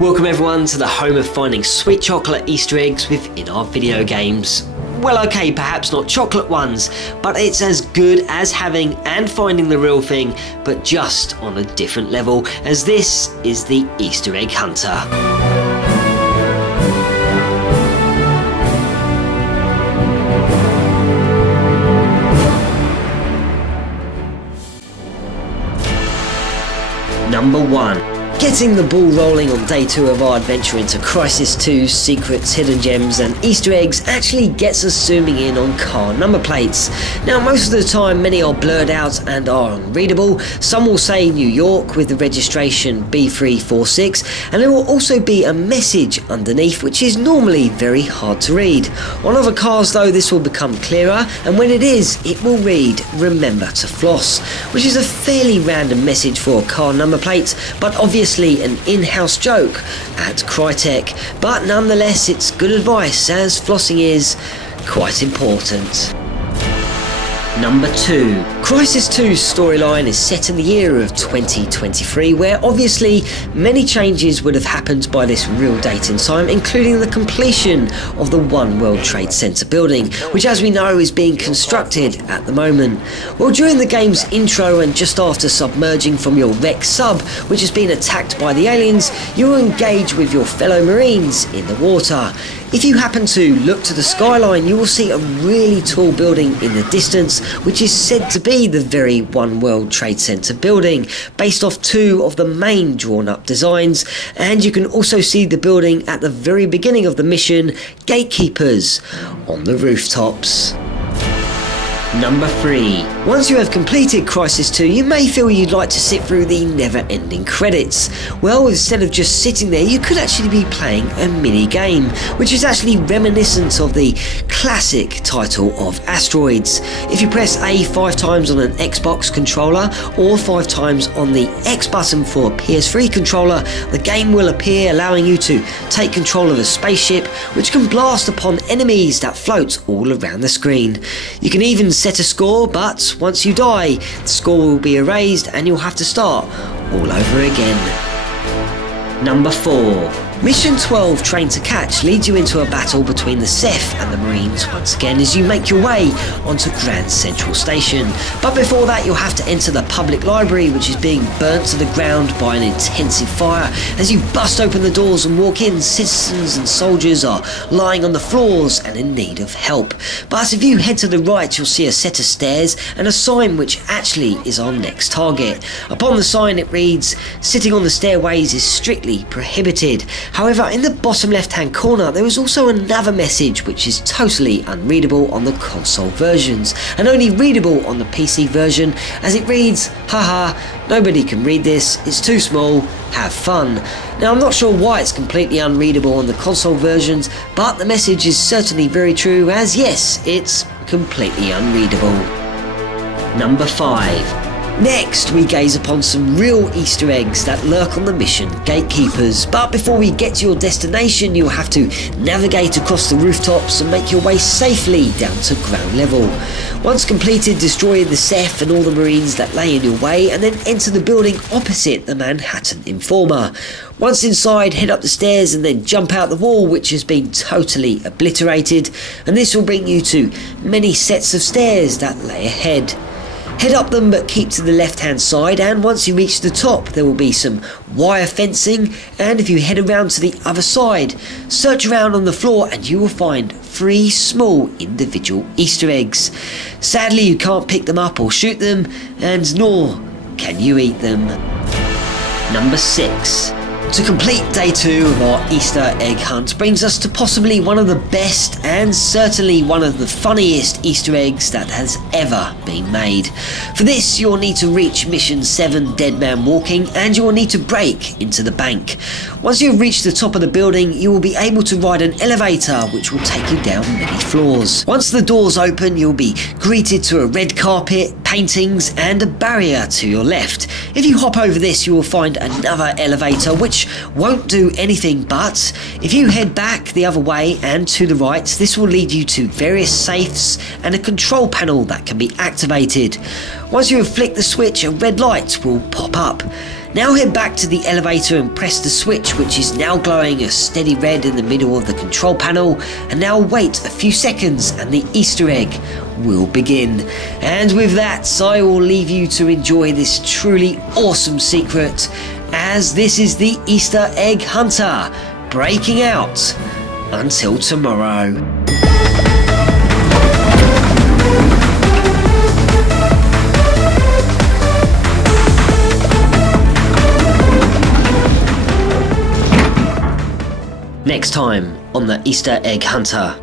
Welcome everyone to the home of finding sweet chocolate Easter eggs within our video games. Well, okay, perhaps not chocolate ones, but it's as good as having and finding the real thing, but just on a different level, as this is the Easter Egg Hunter. Number 1. Getting the ball rolling on day 2 of our adventure into Crysis 2's secrets, hidden gems and Easter eggs actually gets us zooming in on car number plates. Now most of the time many are blurred out and are unreadable. Some will say New York with the registration B346, and there will also be a message underneath which is normally very hard to read. On other cars though this will become clearer, and when it is, it will read "Remember to floss," which is a fairly random message for a car number plate, but obviously an in-house joke at Crytek, but nonetheless it's good advice as flossing is quite important. Number 2. Crysis 2's storyline is set in the year of 2023, where obviously many changes would have happened by this real date in time, including the completion of the One World Trade Center building, which as we know is being constructed at the moment. Well, during the game's intro and just after submerging from your wrecked sub, which has been attacked by the aliens, you will engage with your fellow Marines in the water. If you happen to look to the skyline, you will see a really tall building in the distance, which is said to be the very One World Trade Center building, based off 2 of the main drawn up designs, and you can also see the building at the very beginning of the mission, Gatekeepers, on the rooftops. Number 3. Once you have completed Crysis 2, you may feel you'd like to sit through the never-ending credits. Well, instead of just sitting there, you could actually be playing a mini-game, which is actually reminiscent of the classic title of Asteroids. If you press A 5 times on an Xbox controller, or 5 times on the X button for a PS3 controller, the game will appear, allowing you to take control of a spaceship, which can blast upon enemies that float all around the screen. You can even set a score, but once you die, the score will be erased and you'll have to start all over again. Number 4. Mission 12 Train to Catch leads you into a battle between the Ceph and the Marines once again as you make your way onto Grand Central Station. But before that you'll have to enter the public library, which is being burnt to the ground by an intensive fire. As you bust open the doors and walk in, citizens and soldiers are lying on the floors and in need of help. But if you head to the right you'll see a set of stairs and a sign which actually is our next target. Upon the sign it reads, "Sitting on the stairways is strictly prohibited." However, in the bottom left hand corner there is also another message which is totally unreadable on the console versions and only readable on the PC version, as it reads, "Haha, nobody can read this, it's too small, have fun." Now I'm not sure why it's completely unreadable on the console versions, but the message is certainly very true, as yes, it's completely unreadable. Number 5. Next, we gaze upon some real Easter eggs that lurk on the mission Gatekeepers, but before we get to your destination you'll have to navigate across the rooftops and make your way safely down to ground level. Once completed, destroy the Ceph and all the Marines that lay in your way, and then enter the building opposite the Manhattan Informer. Once inside, head up the stairs and then jump out the wall, which has been totally obliterated, and this will bring you to many sets of stairs that lay ahead. Head up them but keep to the left hand side, and once you reach the top there will be some wire fencing, and if you head around to the other side, search around on the floor and you will find 3 small individual Easter eggs. Sadly you can't pick them up or shoot them, and nor can you eat them. Number 6. To complete day 2 of our Easter egg hunt brings us to possibly one of the best and certainly one of the funniest Easter eggs that has ever been made. For this you'll need to reach mission 7 Dead Man Walking, and you will need to break into the bank. Once you have reached the top of the building you will be able to ride an elevator which will take you down many floors. Once the doors open you'll be greeted to a red carpet, paintings and a barrier to your left. If you hop over this you will find another elevator which won't do anything, but if you head back the other way and to the right this will lead you to various safes and a control panel that can be activated. Once you have flicked the switch a red light will pop up. Now head back to the elevator and press the switch, which is now glowing a steady red in the middle of the control panel, and now wait a few seconds and the Easter egg will begin. And with that, I will leave you to enjoy this truly awesome secret, as this is the Easter egg hunter breaking out. Until tomorrow. Next time on the Easter egg hunter.